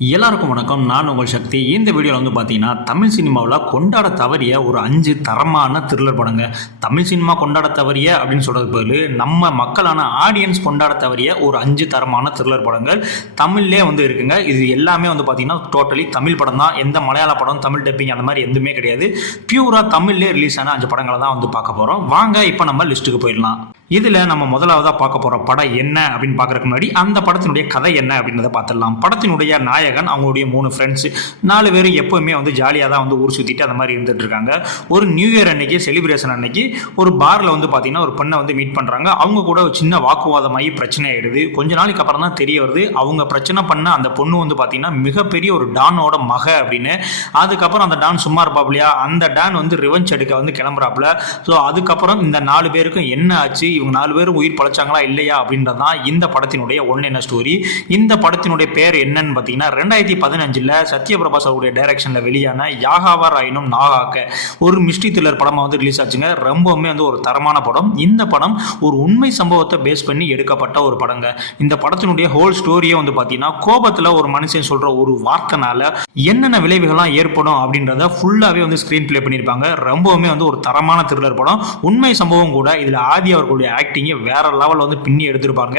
எல்லாருக்கும் வணக்கம். நான் உங்கள் சக்தி. இந்த வீடியோவில் வந்து பார்த்தீங்கன்னா தமிழ் சினிமாவில் கொண்டாட தவறிய ஒரு 5 தரமான த்ரில்லர் படங்க. தமிழ் சினிமா கொண்டாட தவறிய அப்படின்னு சொல்கிறது பதில் நம்ம மக்களான ஆடியன்ஸ் கொண்டாட தவறிய ஒரு 5 தரமான த்ரில்லர் படங்கள் தமிழ்லேயே வந்து இருக்குங்க. இது எல்லாமே வந்து பார்த்தீங்கன்னா டோட்டலி தமிழ் படம் தான். எந்த மலையாள படம், தமிழ் டப்பிங் அந்த மாதிரி எதுவுமே கிடையாது. பியூராக தமிழ்லேயே ரிலீஸ் ஆன 5 படங்களை தான் வந்து பார்க்க போகிறோம். வாங்க இப்போ நம்ம லிஸ்ட்டுக்கு போயிடலாம். இதில் நம்ம முதலாவதாக பார்க்க போகிற படம் என்ன அப்படின்னு பார்க்குறதுக்கு முன்னாடி அந்த படத்தினுடைய கதை என்ன அப்படின்றத பார்த்துடலாம். படத்தினுடைய நாயகன், அவங்களுடைய 3 ஃப்ரெண்ட்ஸ், 4 பேரும் எப்போவுமே வந்து ஜாலியாக தான் வந்து ஊர் சுற்றிட்டு அந்த மாதிரி இருந்துட்டு இருக்காங்க. ஒரு நியூ இயர் அன்னைக்கு, செலிப்ரேஷன் அன்னைக்கு ஒரு பாரில் வந்து பார்த்தீங்கன்னா ஒரு பெண்ணை வந்து மீட் பண்ணுறாங்க. அவங்க கூட ஒரு சின்ன வாக்குவாதமாகி பிரச்சனை ஆகிடுது. கொஞ்ச நாளைக்கு அப்புறம் தான் தெரிய வருது அவங்க பிரச்சனை பண்ண அந்த பொண்ணு வந்து பார்த்தீங்கன்னா மிகப்பெரிய ஒரு டானோட மக அப்படின்னு. அதுக்கப்புறம் அந்த டான் சும்மா இருப்பாப்லையா, அந்த டான் வந்து ரிவெஞ்ச் எடுக்க வந்து கிளம்புறாப்புல. ஸோ அதுக்கப்புறம் இந்த 4 பேருக்கும் என்ன ஆச்சு, இவங்க 4 பேரும் உயிர் பழச்சாங்களா இல்லையா அப்படின்றதான் இந்த படத்தினுடைய ஒன் ஸ்டோரி. இந்த படத்தினுடைய பேர் என்னன்னு பார்த்தீங்கன்னா 2015 சத்யபிரபாஸ் அவருடைய டைரக்ஷனில் வெளியான யாகாவா ராயினும் நாகாக்க ஒரு மிஸ்ட்ரி த்ரில்லர் படமாக வந்து ரிலீஸ் ஆச்சுங்க. ரொம்பவுமே வந்து ஒரு தரமான படம். இந்த படம் ஒரு உண்மை சம்பவத்தை பேஸ் பண்ணி எடுக்கப்பட்ட ஒரு படங்க. இந்த படத்தினுடைய ஹோல் ஸ்டோரியே வந்து பார்த்தீங்கன்னா கோபத்தில் ஒரு மனுஷன் சொல்ற ஒரு வார்த்தைனால என்னென்ன விளைவுகள்லாம் ஏற்படும் அப்படின்றத ஃபுல்லாகவே வந்து ஸ்க்ரீன் பிளே பண்ணியிருப்பாங்க. ரொம்பவுமே வந்து ஒரு தரமான த்ரில்லர் படம். உண்மை சம்பவம் கூட. இதில் ஆதி அவர்களுடைய ஆக்டிங்கை வேற லெவலில் வந்து பின்னி எடுத்திருப்பாங்க.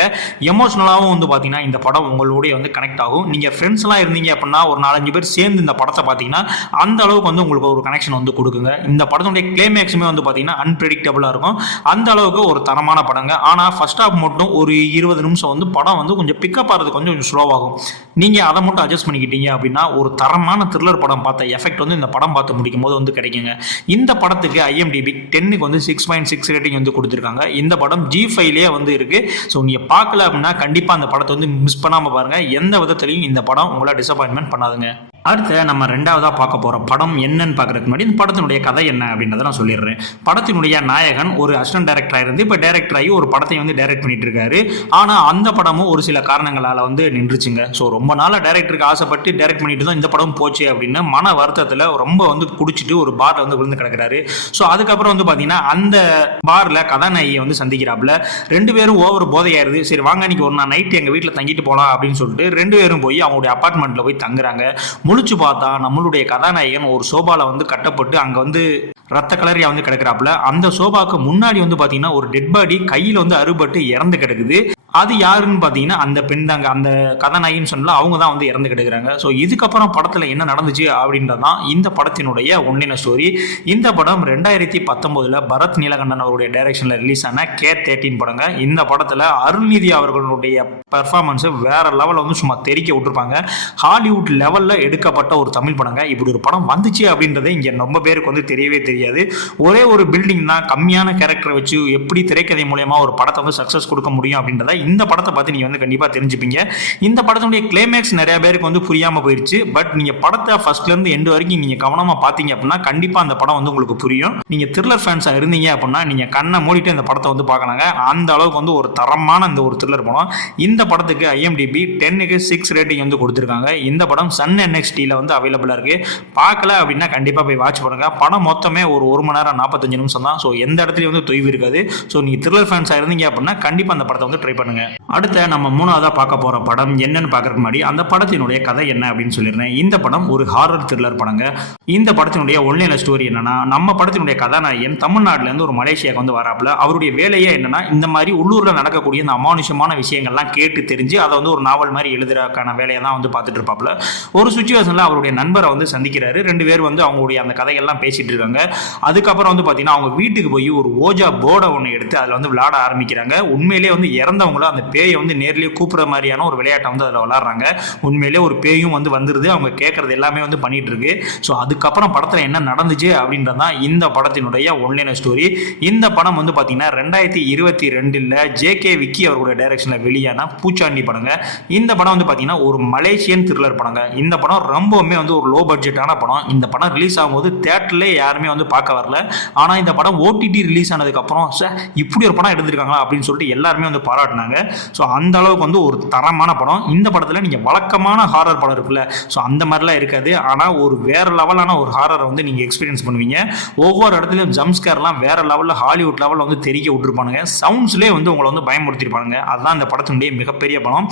எமோஷனலாகவும் வந்து பார்த்தீங்கன்னா இந்த படம் உங்களுடைய வந்து கனெக்ட் ஆகும். நீங்கள் ஃப்ரெண்ட்ஸ்லாம் இருந்தீங்க அப்படின்னா ஒரு 4-5 பேர் சேர்ந்து இந்த படத்தை பார்த்தீங்கன்னா அந்த அளவுக்கு வந்து உங்களுக்கு ஒரு கனெக்ஷன் வந்து கொடுக்குங்க. இந்த படத்தினுடைய கிளைமேக்ஸுமே வந்து பார்த்தீங்கன்னா அன்பிரடிக்டபிளாக இருக்கும். அந்த அளவுக்கு ஒரு தரமான படங்க. ஆனால் ஃபர்ஸ்ட் ஹாஃப் மட்டும் ஒரு 20 நிமிஷம் வந்து படம் வந்து கொஞ்சம் பிக்கப் ஆகிறது கொஞ்சம் ஸ்லோவாகும். நீங்கள் அதை மட்டும் அட்ஜஸ்ட் பண்ணிக்கிட்டீங்க அப்படின்னா ஒரு தரமான த்ரில்லர் படம் பார்த்த எஃபெக்ட் வந்து இந்த படம் பார்த்து முடிக்கும் போது வந்து கிடைக்குங்க. இந்த படத்துக்கு IMDb 10க்கு வந்து 6.6 ரேட்டிங் வந்து கொடுத்துருக்காங்க. இந்த படம் G5லேயே வந்து இருக்கு. ஸோ நீங்கள் பார்க்கல அப்படின்னா கண்டிப்பாக அந்த படத்தை வந்து மிஸ் பண்ணாமல் பாருங்க. எந்த விதத்திலையும் இந்த படம் உங்களை டிசப்பாயின்மெண்ட் பண்ணாதுங்க. அடுத்து நம்ம 2வதாக பார்க்க போகிற படம் என்னன்னு பார்க்குறதுக்கு முன்னாடி இந்த படத்தினுடைய கதை என்ன அப்படின்றத நான் சொல்லிடுறேன். படத்தினுடைய நாயகன் ஒரு அசிஸ்டன்ட் டைரக்டராக இருந்து இப்போ டைரக்டர் ஆகி ஒரு படத்தை வந்து டைரக்ட் பண்ணிட்டு இருக்காரு. ஆனால் அந்த படமும் ஒரு சில காரணங்களால் வந்து நின்றுச்சுங்க. ஸோ ரொம்ப நாளாக டைரக்டருக்கு ஆசைப்பட்டு டைரக்ட் பண்ணிட்டு தான் இந்த படம் போச்சு அப்படின்னு மன வருத்தத்தில் ரொம்ப வந்து குடிச்சிட்டு ஒரு பாரில் வந்து விழுந்து கிடக்கிறாரு. ஸோ அதுக்கப்புறம் வந்து பார்த்தீங்கன்னா அந்த பாரில் கதாநாயகியை வந்து சந்திக்கிறாப்புல. 2 பேரும் ஓவர் போதையாயிருது. சரி வாங்க இன்னைக்கு ஒரு நாள் நைட்டு எங்கள் வீட்டில் தங்கிட்டு போகலாம் அப்படின்னு சொல்லிட்டு 2 பேரும் போய் அவங்களுடைய அப்பார்ட்மெண்ட்டில் போய் தங்குறாங்க. முழிச்சு பார்த்தா நம்மளுடைய கதாநாயகன் ஒரு சோபால வந்து கட்டப்பட்டு அங்க வந்து ரத்த கலரியா வந்து கிடக்குறாப்புல. அந்த சோபாக்கு முன்னாடி வந்து பாத்தீங்கன்னா ஒரு டெட் பாடி கையில வந்து அறுபட்டு இறந்து கிடக்குது. அது யாருன்னு பார்த்தீங்கன்னா அந்த பெண் தாங்க. அந்த கதாநாயகின்னு சொன்னால அவங்க தான் வந்து இறந்து கிடக்குறாங்க. ஸோ இதுக்கப்புறம் படத்தில் என்ன நடந்துச்சு அப்படின்றதான் இந்த படத்தினுடைய ஒன்றின ஸ்டோரி. இந்த படம் 2019 பரத் நீலகண்டன் அவருடைய டைரக்ஷனில் ரிலீஸ் ஆன K13 படங்க. இந்த படத்தில் அருள்நிதி அவர்களுடைய பெர்ஃபார்மன்ஸ் வேற லெவலில் வந்து சும்மா தெரிக்க விட்டுருப்பாங்க. ஹாலிவுட் லெவலில் எடுக்கப்பட்ட ஒரு தமிழ் படங்க. இப்படி ஒரு படம் வந்துச்சு அப்படின்றதே இங்கே ரொம்ப பேருக்கு வந்து தெரியவே தெரியாது. ஒரே ஒரு பில்டிங் தான், கம்மியான கேரக்டரை வச்சு எப்படி திரைக்கதை மூலயமா ஒரு படத்தை வந்து சக்ஸஸ் கொடுக்க முடியும் அப்படின்றத இந்த படத்தை பார்த்து நீங்க வந்து கண்டிப்பா தெரிஞ்சுப்பீங்க. இந்த படத்தினுடைய கிளைமேக்ஸ் நிறைய பேருக்கு வந்து புரியாம போயிருச்சு. பட் நீங்க படத்தை ஃபர்ஸ்ட்ல இருந்து எண்ட் வரைக்கும் நீங்க கவனமா பாத்தீங்க அப்படின்னா கண்டிப்பா அந்த படம் வந்து உங்களுக்கு புரியும். நீங்க த்ரில்லர் ஃபேன்ஸா இருந்தீங்க அப்படின்னா நீங்க கண்ணை மூடிட்டு இந்த படத்தை வந்து பார்க்கலாங்க. அந்த அளவுக்கு வந்து ஒரு தரமான இந்த ஒரு த்ரில்லர் படம். இந்த படத்துக்கு IMDb 10க்கு 6 ரேட்டிங் வந்து கொடுத்துருக்காங்க. இந்த படம் Sun NXTல வந்து அவைலபிளா இருக்கு. பார்க்கல அப்படின்னா கண்டிப்பா போய் வாட்ச் பண்ணுங்க. படம் மொத்தமே ஒரு 1 மணி நேரம் 45 நிமிஷம் தான். ஸோ எந்த இடத்துலயும் வந்து தொய்வு இருக்காது. ஸோ நீங்க த்ரில்லர் ஃபேன்ஸா இருந்தீங்க அப்படின்னா கண்டிப்பா அந்த படத்தை வந்து ட்ரை பண்ணுங்க. அடுத்த நம்ம 3வதா பார்க்க போற படம் என்னன்னு பார்க்கறதுக்கு முன்னாடி அந்த படத்தினுடைய கதை என்ன அப்படின்னு சொல்லிடுறேன். இந்த படம் ஒரு ஹாரர் த்ரில்லர் படங்க. இந்த படத்தினுடைய ஒன்லைன் ஸ்டோரி என்னன்னா, நம்ம படத்தினுடைய கதாநாயகன் தமிழ்நாட்டுல இருந்து ஒரு மலேசியாவுக்கு வந்து வராப்புல. அவருடைய வேலையே என்னன்னா இந்த மாதிரி உள்ளூர்ல நடக்கக்கூடிய இந்த அமானுஷமான விஷயங்கள்லாம் கேட்டு தெரிஞ்சு அதை வந்து ஒரு நாவல் மாதிரி எழுதுறதுக்கான வேலையை தான் வந்து பார்த்துட்டு இருப்பாப்புல. ஒரு சுச்சுவேஷன்ல அவருடைய நண்பரை வந்து சந்திக்கிறாரு. 2 பேர் வந்து அவங்களுடைய அந்த கதைகள்லாம் பேசிட்டு இருக்காங்க. அதுக்கப்புறம் வந்து பார்த்தீங்கன்னா அவங்க வீட்டுக்கு போய் ஒரு ஓஜா போர்டை ஒன்று எடுத்து அதில் வந்து விளையாட ஆரம்பிக்கிறாங்க. உண்மையிலேயே வந்து இறந்தவங்களும் அந்த பேயை வந்து நேர்லயே கூப்பிடுற மாதிரியான ஒரு விளையாட்டை வந்து அதில் விளையாடுறாங்க. உண்மையிலேயே ஒரு பேயும் வந்து வந்துருது. அவங்க கேட்கறது எல்லாமே வந்து பண்ணிட்டு இருக்கு. ஸோ அதுக்கப்புறம் படத்தில் என்ன நடந்துச்சு அப்படின்றதான் இந்த படத்தினுடைய ஒன்லைன் ஸ்டோரி. இந்த படம் வந்து பார்த்தீங்கன்னா 2022 JK விக்கி அவருடைய டைரக்ஷனில் வெளியான பூச்சாண்டி படங்க. இந்த படம் வந்து பார்த்தீங்கன்னா ஒரு மலேசியன் த்ரில்லர் படங்க. இந்த படம் ரொம்பவுமே வந்து ஒரு லோ பட்ஜெட்டான படம். இந்த படம் ரிலீஸ் ஆகும்போது தியேட்டர்லேயே யாருமே வந்து பார்க்க வரல. ஆனால் இந்த படம் OTT ரிலீஸ் ஆனதுக்கப்புறம் இப்படி ஒரு படம் எடுத்திருக்காங்களா அப்படின்னு சொல்லிட்டு எல்லாருமே வந்து பாராட்டினாங்க. ஸோ அந்த அளவுக்கு வந்து ஒரு தரமான படம். இந்த படத்தில் நீங்கள் வழக்கமான ஹாரர் படம் இருக்குல்ல, ஸோ அந்த மாதிரிலாம் இருக்காது. ஆனால் ஒரு வேற லெவலான ஒரு ஹாரரை வந்து நீங்கள் எக்ஸ்பீரியன்ஸ் பண்ணுவீங்க. ஒவ்வொரு இடத்துலையும் ஜம்ப்ஸ்கேர்லாம் வேற லெவலில் ஹாலிவுட் லெவலில் வந்து தெரிக்க விட்டுருப்பானுங்க. சவுண்ட்ஸ்லேயே வந்து உங்களை வந்து பயமுறுத்திருப்பானுங்க. அதுதான் இந்த படத்தினுடைய மிகப்பெரிய படம்.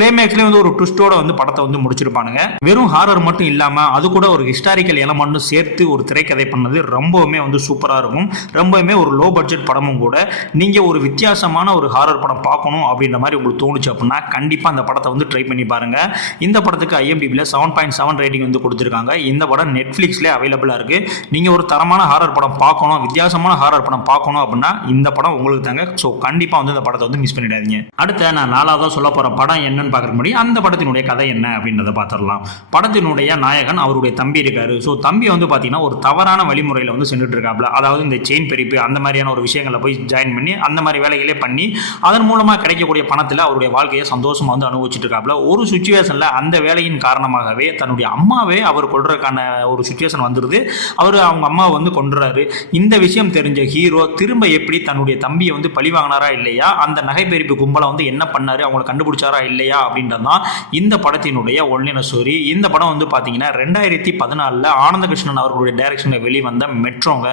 கிளைமேக்ஸ்லேயே வந்து ஒரு ட்விஸ்டோட வந்து படத்தை வந்து முடிச்சிருப்பானுங்க. வெறும் ஹாரர் மட்டும் இல்லாமல் அது கூட ஒரு ஹிஸ்டாரிக்கல் எலமெண்ட்டும் சேர்த்து ஒரு திரைக்கதை பண்ணது ரொம்பவுமே வந்து சூப்பராக இருக்கும். ரொம்பவுமே ஒரு லோ பட்ஜெட் படமும் கூட. நீங்கள் ஒரு வித்தியாசமான ஒரு ஹாரர் படம் பார்க்கணும் அப்படின்ற மாதிரி உங்களுக்கு தோணுச்சு அப்படின்னா கண்டிப்பாக அந்த படத்தை வந்து ட்ரை பண்ணி பாருங்கள். இந்த படத்துக்கு IMDbல 7.7 ரேட்டிங் வந்து கொடுத்துருக்காங்க. இந்த படம் நெட்ஃப்ளிக்ஸ்லேயே அவைலபிளாக இருக்குது. நீங்கள் ஒரு தரமான ஹாரர் படம் பார்க்கணும், வித்தியாசமான ஹாரர் படம் பார்க்கணும் அப்படின்னா இந்த படம் உங்களுக்கு தாங்க. ஸோ கண்டிப்பாக வந்து இந்த படத்தை வந்து மிஸ் பண்ணிடாதீங்க. அடுத்த நான் 4ஆவதாக சொல்ல போகிற படம் என்னன்னு பார்க்குற முடியும். அந்த படத்தினுடைய கதை என்ன அப்படின்றத பார்த்துடலாம். படத்தினுடைய நாயகன் அவருடைய தம்பி இருக்காரு. ஸோ தம்பி வந்து பார்த்தீங்கன்னா ஒரு தவறான வழிமுறையில் வந்து சென்றுட்டு இருக்காப்ல. அதாவது இந்த செயின் பிரிப்பு அந்த மாதிரியான ஒரு விஷயங்களை போய் ஜாயின் பண்ணி அந்த மாதிரி வேலைகளே பண்ணி அதன் மூலமாக கிடைக்கக்கூடிய பணத்தில் அவருடைய வாழ்க்கையை சந்தோஷமாக வந்து அனுபவிச்சுட்டு இருக்காப்ல. ஒரு சுச்சுவேஷனில் அந்த வேலையின் காரணமாகவே தன்னுடைய அம்மாவே அவர் கொள்றதுக்கான ஒரு சுச்சுவேஷன் வந்துடுது. அவர் அவங்க அம்மாவை வந்து கொன்றாரு. இந்த விஷயம் தெரிஞ்ச ஹீரோ திரும்ப எப்படி தன்னுடைய தம்பியை வந்து பழி வாங்கினாரா இல்லையா, அந்த நகைப்பெரிப்பு கும்பலை வந்து என்ன பண்ணாரு, அவங்களை கண்டுபிடிச்சாரா இல்லையா அப்படின்றதான் இந்த படத்தினுடைய ஒன்லைன ஸ்டோரி. இந்த படம் வந்து பார்த்தீங்கன்னா 2014 ஆனந்தகிருஷ்ணன் அவர்களுடைய டைரக்ஷனில் வெளிவந்த மெட்ரோங்க.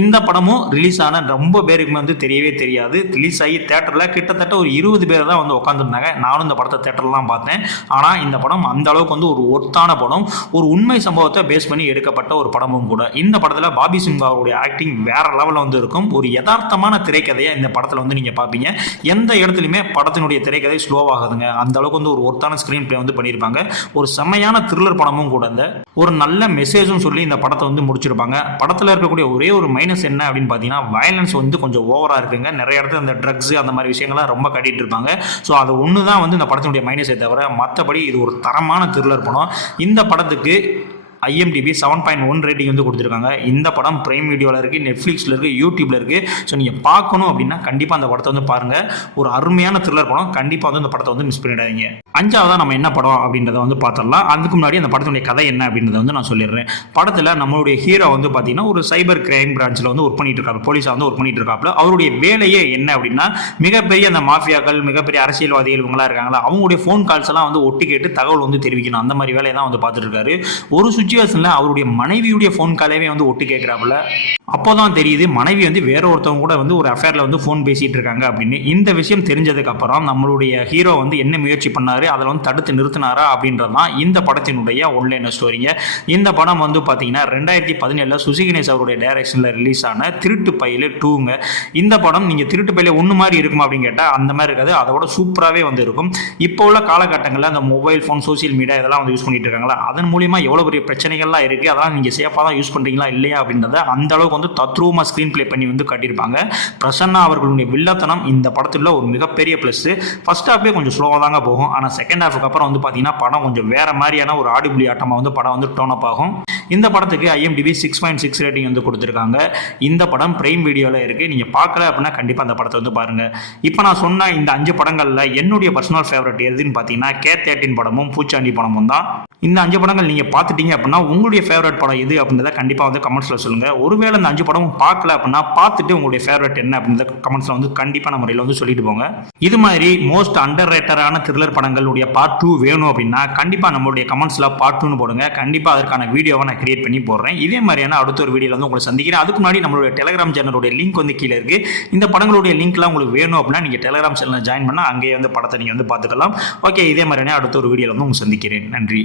இந்த படமும் ரிலீஸ் ஆன ரொம்ப பேருக்குமே வந்து தெரியவே தெரியாது. ரிலீஸ் ஆகி தேட்டரில் கிட்டத்தட்ட ஒரு 20 பேர் தான் வந்து உட்காந்துருந்தாங்க. நானும் இந்த படத்தை தேட்டரில் தான் பார்த்தேன். ஆனால் இந்த படம் அந்த அளவுக்கு வந்து ஒரு ஒர்த்தான படம், ஒரு உண்மை சம்பவத்தை பேஸ் பண்ணி எடுக்கப்பட்ட ஒரு படமும் கூட. இந்த படத்தில் பாபி சிங் அவருடைய ஆக்டிங் வேற லெவலில் வந்து இருக்கும். ஒரு யதார்த்தமான திரைக்கதையை இந்த படத்தில் வந்து நீங்கள் பார்ப்பீங்க. எந்த இடத்துலையுமே படத்தினுடைய திரைக்கதை ஸ்லோவாகுதுங்க. அந்த அளவுக்கு வந்து ஒரு ஒர்த்தான ஸ்க்ரீன் பிளே வந்து பண்ணியிருப்பாங்க. ஒரு செம்மையான த்ரில்லர் படமும் கூட. ஒரு நல்ல மெசேஜும் சொல்லி இந்த படத்தை வந்து முடிச்சிருப்பாங்க. படத்தில் இருக்கக்கூடிய ஒரே ஒரு மைனஸ் என்ன அப்படின்னு பார்த்தீங்கன்னா வயலன்ஸ் வந்து கொஞ்சம் ஓவராக இருக்குங்க. நிறைய இடத்துல இந்த ட்ரக்ஸ் அந்த மாதிரி விஷயங்கள்லாம் ரொம்ப கட்டிட்டு இருப்பாங்க. ஸோ அது ஒன்று தான் வந்து இந்த படத்தினுடைய மைனஸை தவிர மற்றபடி இது ஒரு தரமான த்ரில்லர் படம். இந்த படத்துக்கு IMDb 7.1 ரேட்டிங் வந்து கொடுத்துருக்காங்க. இந்த படம் பிரைம் வீடியோவில் இருக்குது, நெட்ஃப்ளிக்ஸில் இருக்குது, யூடியூப்ல இருக்குது. ஸோ நீங்கள் பார்க்கணும் அப்படின்னா கண்டிப்பாக அந்த படத்தை வந்து பாருங்கள். ஒரு அருமையான த்ரில்லர் படம். கண்டிப்பாக வந்து இந்த படத்தை வந்து மிஸ் பண்ணிடாதீங்க. 5ஆவதாக நம்ம என்ன படம் அப்படின்றத வந்து பார்த்துடலாம். அதுக்கு முன்னாடி அந்த படத்தினுடைய கதை என்ன அப்படின்றத வந்து நான் சொல்லிடுறேன். படத்தில் நம்மளுடைய ஹீரோ வந்து பார்த்தீங்கன்னா ஒரு சைபர் கிரைம் பிரான்ச்சில் வந்து ஒர்க் பண்ணிட்டு இருக்காரு. போலீஸாக வந்து ஒர்க் பண்ணிட்டு இருக்காப்புல. அவருடைய வேலையே என்ன அப்படின்னா மிகப்பெரிய அந்த மாஃபியாக்கள், மிகப்பெரிய அரசியல்வாதிகள் இவங்களாம் இருக்காங்களா, அவங்களுடைய ஃபோன் கால்ஸ் எல்லாம் வந்து ஒட்டி கேட்டு தகவல் வந்து தெரிவிக்கணும். அந்த மாதிரி வேலையை தான் வந்து பார்த்துட்டு இருக்காரு. ஒரு சுச்சுவேஷனில் அவருடைய மனைவியுடைய ஃபோன் காலையே வந்து ஒட்டி கேட்கிறாப்புல. அப்போதான் தெரியுது மனைவி வந்து வேற ஒருத்தவங்க கூட வந்து ஒரு அஃபேர்ல வந்து ஃபோன் பேசிட்டு இருக்காங்க அப்படின்னு. இந்த விஷயம் தெரிஞ்சதுக்கு அப்புறம் நம்மளுடைய ஹீரோ வந்து என்ன முயற்சி பண்ணாரு, அதில் வந்து தடுத்து நிறுத்தினாரா அப்படின்றதான் இந்த படத்தினுடைய ஒன்லைன் ஸ்டோரிங்க. இந்த படம் வந்து பார்த்தீங்கன்னா 2017 சுசி கணேஷ் அவருடைய டைரக்ஷனில் ரிலீஸ் ஆன திருட்டு பையில 2ங்க. இந்த படம் நீங்கள் திருட்டு பையில ஒன்று மாதிரி இருக்குமா அப்படின்னு கேட்டால் அந்த மாதிரி இருக்காது. அதோட சூப்பராகவே வந்து இருக்கும். இப்போ உள்ள காலகட்டங்களில் அந்த மொபைல் ஃபோன், சோசியல் மீடியா இதெல்லாம் வந்து யூஸ் பண்ணிட்டு இருக்காங்களா, அதன் மூலியமா எவ்வளோ பெரிய பிரச்சனைகள்லாம் இருக்குது, அதெல்லாம் நீங்கள் சேஃபாக தான் யூஸ் பண்ணுறீங்களா இல்லையா அப்படின்றத அந்த அளவுக்கு வந்து தத்ரூபமாக ஸ்க்ரீன் பிளே பண்ணி வந்து காட்டியிருப்பாங்க. பிரசன்னா அவர்களுடைய வில்லத்தனம் இந்த படத்தில் ஒரு மிகப்பெரிய ப்ளஸ். ஃபர்ஸ்ட் ஹாஃபே கொஞ்சம் ஸ்லோவாக தாங்க போகும். ஆனால் செகண்ட் ஹாஃபுக்கு அப்புறம் வந்து பார்த்தீங்கன்னா படம் கொஞ்சம் வேற மாதிரியான ஒரு ஆடிபுலி ஆட்டமாக வந்து படம் வந்து டோன் அப் ஆகும். இந்த படத்துக்கு IMDb 6.6 ரேட்டிங் வந்து கொடுத்துருக்காங்க. இந்த படம் பிரைம் வீடியோவில் இருக்குது. நீங்கள் பார்க்கல அப்படின்னா கண்டிப்பாக அந்த படத்தை வந்து பாருங்கள். இப்போ நான் சொன்ன இந்த 5 படங்களில் என்னுடைய பர்சனல் ஃபேவரட் எதுன்னு பார்த்தீங்கன்னா K13 படமும் பூச்சாண்டி படமும் தான். இந்த 5 படங்கள் நீங்கள் பார்த்துட்டீங்க அப்படின்னா உங்களுடைய ஃபேவரட் படம் எது அப்படின்றத கண்டிப்பாக வந்து கமெண்ட்ஸில் சொல்லுங்கள். ஒருவேளை இந்த 5 படமும் பார்க்கல அப்படின்னா பார்த்துட்டு உங்களுடைய ஃபேவரட் என்ன அப்படின்றத கமெண்ட்ஸில் வந்து கண்டிப்பான முறையில் வந்து சொல்லிட்டு போங்க. இது மாதிரி மோஸ்ட் அண்டர் ரேட்டரான த்ரில்லர் படங்களுடைய பார்ட் 2 வேணும் அப்படின்னா கண்டிப்பாக நம்மளுடைய கமெண்ட்ஸில் பார்ட் 2 போடுங்க. கண்டிப்பாக அதற்கான வீடியோவை நான் கிரியேட் பண்ணி போடுறேன். இதே மாதிரியான அடுத்த ஒரு வீடியோவில் வந்து உங்களை சந்திக்கிறேன். அதுக்கு முன்னாடி நம்மளுடைய டெலிகிராம் சேனலுடைய லிங்க் வந்து கீழே இருக்குது. இந்த படங்களுடைய லிங்க்லாம் உங்களுக்கு வேணும் அப்படின்னா நீங்கள் டெலிகிராம் சேனலில் ஜாயின் பண்ணால் அங்கேயே வந்து படத்தை நீங்கள் வந்து பார்த்துக்கலாம். ஓகே, இதே மாதிரியான அடுத்த ஒரு வீடியோவில் வந்து உங்களை சந்திக்கிறேன். நன்றி.